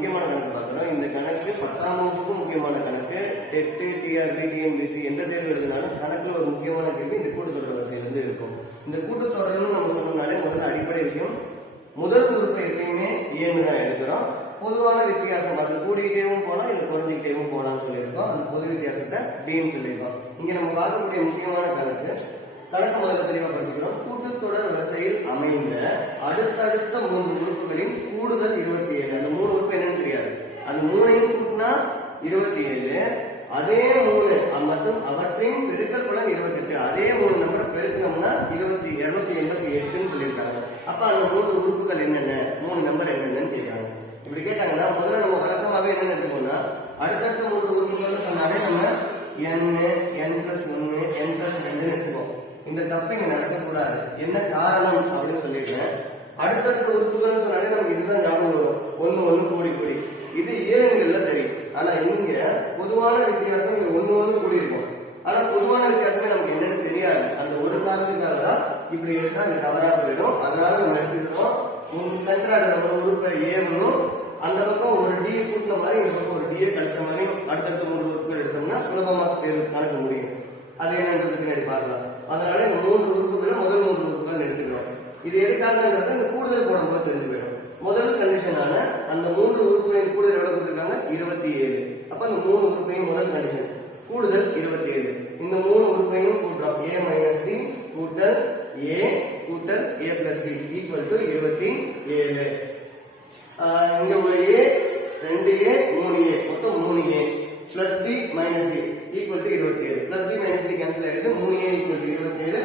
முக்கியமான கணக்கு பார்க்குறோம். இந்த கணக்கு 10ஆம் வகுப்புக்கும் முக்கியமான கணக்கு. டெட், டிஆர்பி, டிஎன்பிசி எந்த தேர்வு எழுதினாலும் கணக்குல ஒரு முக்கியமான கேள்வி இந்த கூட்டுத்தொடர் வரிசையிலிருந்து இருக்கும். இந்த கூட்டுத்தொடர்னு நம்ம சொன்னோம்னாலே முதல்ல அடிப்படை விஷயம், முதல் உறுப்பை எப்பயுமே ஏன்னு தான் எடுக்கிறோம். பொதுவான வித்தியாசம் அது கூடிக்கிட்டேவும் போகலாம் இல்லை குறைஞ்சிக்கிட்டேவும் போகலாம்னு சொல்லியிருக்கோம். அந்த பொது வித்தியாசத்தை டின்னு சொல்லியிருக்கோம். இங்க நம்ம பார்க்கக்கூடிய முக்கியமான கணக்கு முதல்ல தெளிவா படிச்சுக்கிறோம். கூட்டுத்தொடர் வரிசையில் அமைந்த அடுத்தடுத்த 3 உறுப்புகளின் கூடுதல் 27. அந்த 3 உறுப்பு என்னன்னு தெரியாது. அந்த 3ஐயும் கூட்டினா 27, அதே 3 மற்றும் அவற்றின் பெருக்கல் பலன் 28. அதே 3 நம்பர் பெருக்கணும்னா 288ன்னு சொல்லியிருக்காங்க. அப்ப அந்த 3 உறுப்புகள் என்னென்ன, 3 நம்பர் என்னென்னு கேட்கிறாங்க. இப்படி கேட்டாங்கன்னா முதல்ல நம்ம வழக்கமாவே என்ன எடுத்துக்கோம்னா, அடுத்தடுத்த 3 உறுப்புகள் சொன்னாலே நம்ம n+1 n+2 எடுத்துக்கோம். இந்த தப்பு இங்க நடக்கக்கூடாது. என்ன காரணம் அப்படின்னு சொல்லிட்டேன். அடுத்தடுத்த உறுப்புகள் சொன்னாலே நமக்கு இதுதான் ஞாபகம் வரும். 1 கூடி கூடி இது ஏழுங்கள்ல சரி. ஆனா இங்க பொதுவான வித்தியாசம் இங்க 1 கூடி இருக்கும். ஆனா பொதுவான வித்தியாசமே நமக்கு என்னன்னு தெரியாது. அந்த ஒரு காரணத்துக்காக தான் இப்படி எடுத்தா அது தவறா போயிடும். அதனால நம்ம எடுத்துக்கிறோம். சென்டராக நம்ம உறுப்பை ஏவணும், அந்த பக்கம் ஒரு டி கூட்டின மாதிரி இந்த பக்கம் ஒரு டிஏ கழிச்ச மாதிரி அடுத்தடுத்த 3 உறுப்புகள் எடுத்தோம்னா சுலபமா கணக்க முடியும். அது என்னன்றது பின்னாடி பார்க்கலாம். அதனால இந்த 3 உறுப்புகளும் முதல் 3 உறுப்புகள் எடுத்துக்கிறோம். இது எதுக்காக இந்த கூடுதல் போடும்போது தெரிஞ்சு போயிடும். முதல் கண்டிஷனான அந்த 3 உறுப்புகளின் கூடுதல் எவ்வளவு கொடுத்துருக்காங்க, 27. அப்ப அந்த 3 உறுப்பையும் முதல் கண்டிஷன் கூடுதல் 27. இந்த 3 உறுப்பையும் கூட்டுறோம். a-b கூட்டல் a கூட்டல் a+b ஈக்குவல் டு 27. இங்க ஒரு a 2a 3a மொத்தம் 3a plus b minus b equal to 27. plus b minus b cancel ஆயிடுது. 3a equal to 27,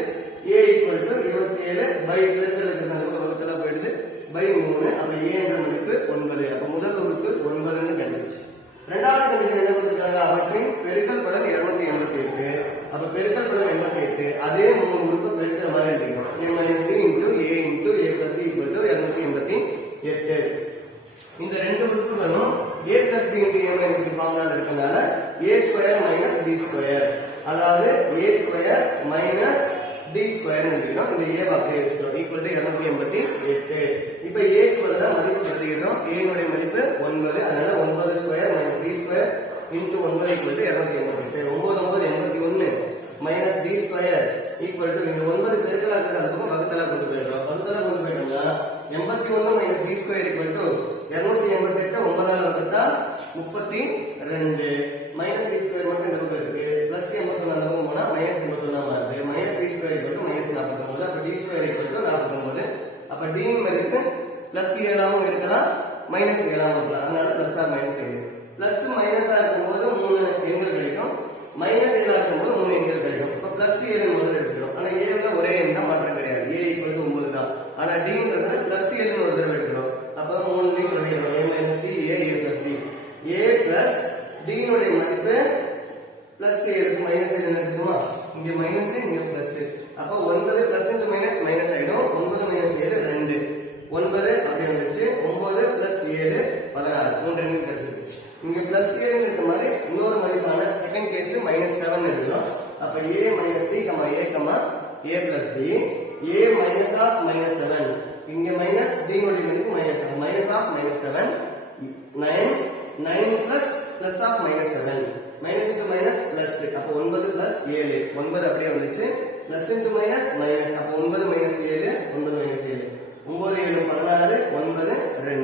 a equal to 27 by பெருக்கல் இருக்கிறது வகுத்தல போயிடுது by 3. அப்ப a என்ற மதிப்பு 9. அப்ப முதல் உறுப்பு 9ன்னு கிடைச்சிருச்சு. இரண்டாவது கண்டிஷன் என்ன கொடுத்திருக்காங்க, அவற்றின் பெருக்கல் பலன் 288. அப்ப பெருக்கல் பலன் 88 அதே 3 உறுப்பு பெருக்கிற மாதிரி இருக்கணும். a minus b into a into a plus b equal to 288. இந்த ரெண்டு உறுப்புகளும் a plus b into a minus b ஃபார்முலால இருக்கனால a square minus b square, அதாவது a square minus d square எழுதிக்கிறோம். இந்த a அப்படியே வச்சுக்கிறோம் ஈக்குவல் டு 288. இப்போ a க்கு பதிலா மதிப்பு எழுதிக்கிறோம். a னுடைய மதிப்பு 9. அதனால 9 square minus d square into 9 equal to 288. 9 81 minus d square equal to இந்த 9 பெருக்கலா இருக்கிறதுக்கு வகுத்தலா கொண்டு போயிடுறோம். வகுத்தலா கொண்டு போயிட்டோம்னா 81 minus d square equal to 288. 9ஆல வகுத்தா 32 minus d square மட்டும் இந்த பக்கம் இருக்கு. பிளஸ் 81 அந்த பக்கம் போனா மைனஸ் 81 மாறுது. Minus d square equal to minus 49. அப்ப d ஸ்கொயர் ஈக்குவல் டு 49. அப்ப d இன் மதிப்பு பிளஸ் 7ஆவும் இருக்கலாம் மைனஸ் 7ஆவும் இருக்கலாம். அதனால பிளஸ் ஆர் மைனஸ் 7. பிளஸ் மைனஸா இருக்கும்போது 3 எண்கள் கிடைக்கும், மைனஸ் 7ஆ இருக்கும்போது 3 எண்கள் கிடைக்கும். இப்ப பிளஸ் 7 முதல்ல எடுத்துக்கிறோம். ஆனா a ல ஒரே எண் தான், மாற்றம் கிடையாது. a ஈக்குவல் டு 9 தான். ஆனா d ன்றது பிளஸ் 7 ஒரு தடவை எடுக்கிறோம். அப்ப 3லையும் பிரதியிடுறோம். a minus b a plus b. a plus d னுடைய மதிப்பு பிளஸ் a இருக்கு, மைனஸ் 7 இருக்குமா, இங்க மைனஸ் இங்க பிளஸ். அப்ப 9 பிளஸ் இன்டு மைனஸ் மைனஸ் ஆயிடும். 9 மைனஸ் 7 2. 9 அப்படியே வந்துச்சு. 9 பிளஸ் 7 16. 3 எண்கள் கிடைச்சிருக்கு. இங்க பிளஸ் 7 இருக்க மாதிரி இன்னொரு மதிப்பான செகண்ட் கேஸ் மைனஸ் 7 எடுக்கிறோம். அப்ப a minus d, a plus d, a minus of minus 7. இங்க மைனஸ் d னுடைய மதிப்பு minus 7. Minus of minus 7 9 plus plus of minus 7. Minus into minus plus. அப்ப 9 பிளஸ் 7. 9 அப்படியே வந்துச்சு. Plus into minus minus. அப்ப 9 minus 7 9 minus 7. 9 7 16 9 2.